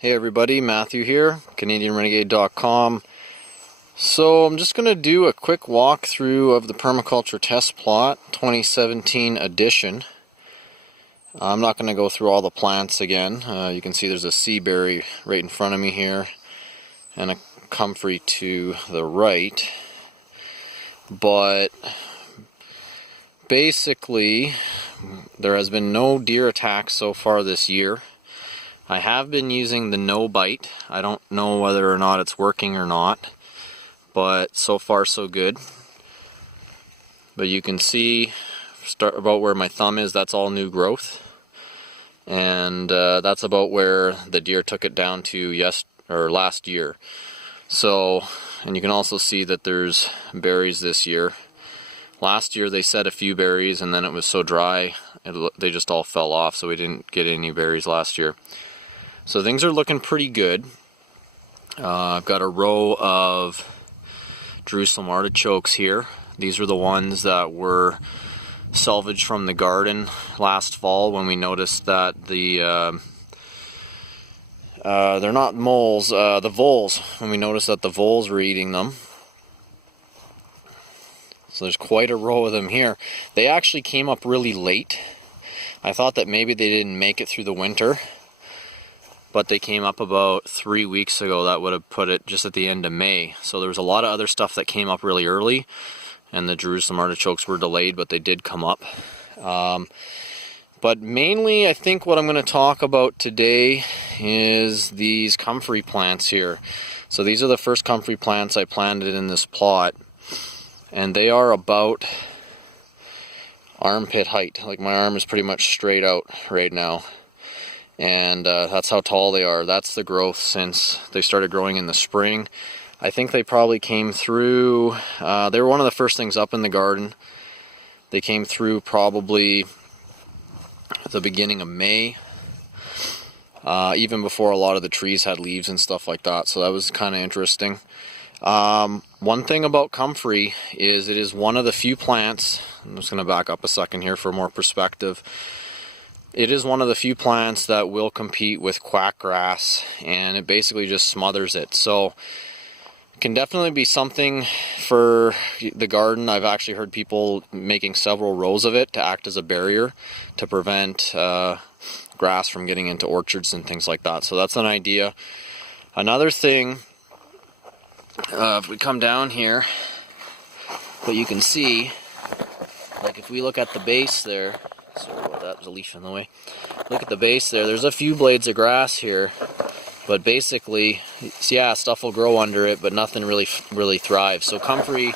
Hey everybody, Matthew here, CanadianRenegade.com. So I'm just going to do a quick walkthrough of the permaculture test plot 2017 edition. I'm not going to go through all the plants again. You can see there's a sea berry right in front of me here and a comfrey to the right. But basically there has been no deer attacks so far this year. I have been using the no bite. I don't know whether or not it's working or not, but so far so good. But you can see about where my thumb is, that's all new growth, and that's about where the deer took it down to last year. So, and you can also see that there's berries this year. Last year they set a few berries and then it was so dry they just all fell off, so we didn't get any berries last year. So things are looking pretty good. I've got a row of Jerusalem artichokes here. These are the ones that were salvaged from the garden last fall when we noticed that they're not moles, the voles, when we noticed that the voles were eating them. So there's quite a row of them here. They actually came up really late. I thought that maybe they didn't make it through the winter, but they came up about 3 weeks ago. That would have put it just at the end of May. So there was a lot of other stuff that came up really early, and the Jerusalem artichokes were delayed, but they did come up. But mainly I think what I'm going to talk about today is these comfrey plants here. So these are the first comfrey plants I planted in this plot, and they are about armpit height. Like my arm is pretty much straight out right now. And that's how tall they are. That's the growth since they started growing in the spring. I think they probably came through, they were one of the first things up in the garden. They came through probably at the beginning of May, even before a lot of the trees had leaves and stuff like that, so that was kind of interesting. One thing about comfrey is it is one of the few plants, I'm just going to back up a second here for more perspective. It is one of the few plants that will compete with quackgrass, and it basically just smothers it. So it can definitely be something for the garden. I've actually heard people making several rows of it to act as a barrier to prevent grass from getting into orchards and things like that. So that's an idea. Another thing, if we come down here, what you can see, like if we look at the base there, sorry about that, there's a leaf in the way. Look at the base there, there's a few blades of grass here, but basically, yeah, stuff will grow under it, but nothing really thrives. So comfrey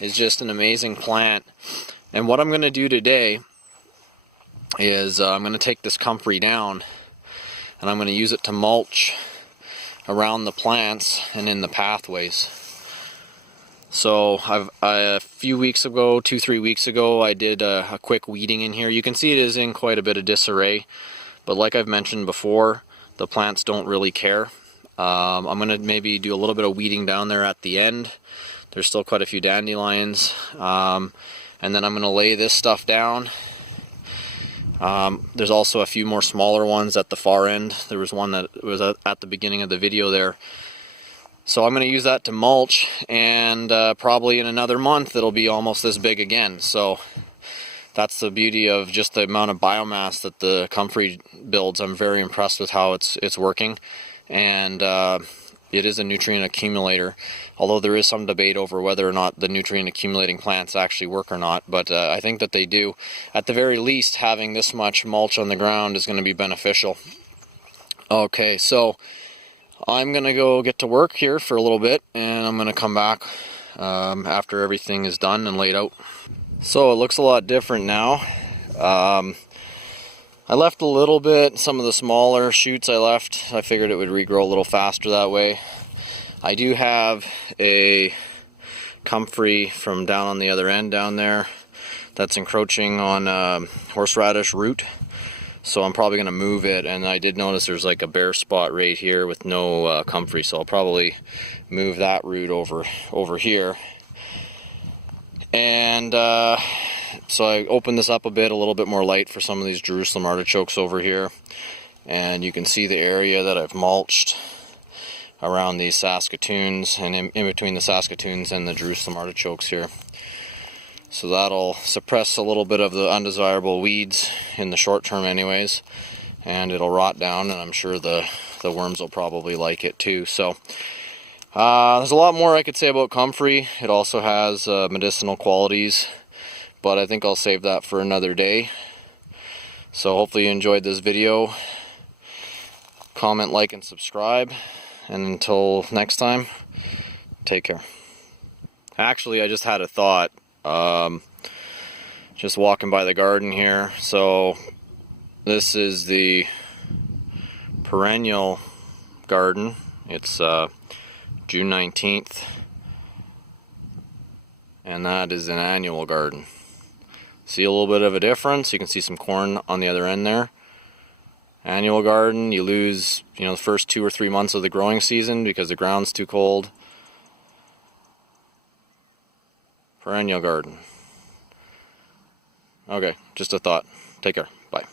is just an amazing plant. And what I'm going to do today is I'm going to take this comfrey down and I'm going to use it to mulch around the plants and in the pathways. So a few weeks ago, 2-3 weeks ago, I did a quick weeding in here. You can see it is in quite a bit of disarray, but like I've mentioned before, the plants don't really care. I'm going to maybe do a little bit of weeding down there at the end. There's still quite a few dandelions, and then I'm going to lay this stuff down. There's also a few more smaller ones at the far end. There was one that was at the beginning of the video there. So I'm going to use that to mulch, and probably in another month it'll be almost this big again. So that's the beauty of just the amount of biomass that the comfrey builds. I'm very impressed with how it's working, and it is a nutrient accumulator, although there is some debate over whether or not the nutrient accumulating plants actually work or not, but I think that they do. At the very least, having this much mulch on the ground is going to be beneficial. Okay, so I'm going to go get to work here for a little bit, and I'm going to come back after everything is done and laid out. So it looks a lot different now. I left a little bit, some of the smaller shoots I left. I figured it would regrow a little faster that way. I do have a comfrey from down on the other end down there that's encroaching on horseradish root. So I'm probably going to move it, and I did notice there's like a bare spot right here with no comfrey, so I'll probably move that root over here. And so I opened this up a little bit more light for some of these Jerusalem artichokes over here. And you can see the area that I've mulched around these Saskatoons, and in between the Saskatoons and the Jerusalem artichokes here. So that'll suppress a little bit of the undesirable weeds in the short term anyways, and it'll rot down, and I'm sure the worms will probably like it too. So there's a lot more I could say about comfrey. It also has medicinal qualities, but I think I'll save that for another day. So hopefully you enjoyed this video. Comment, like, and subscribe. And until next time, take care. Actually, I just had a thought. Just walking by the garden here. So this is the perennial garden. It's June 19th. And that is an annual garden. See a little bit of a difference. You can see some corn on the other end there. Annual garden, you lose, the first 2 or 3 months of the growing season because the ground's too cold. Perennial garden. Okay, just a thought. Take care. Bye.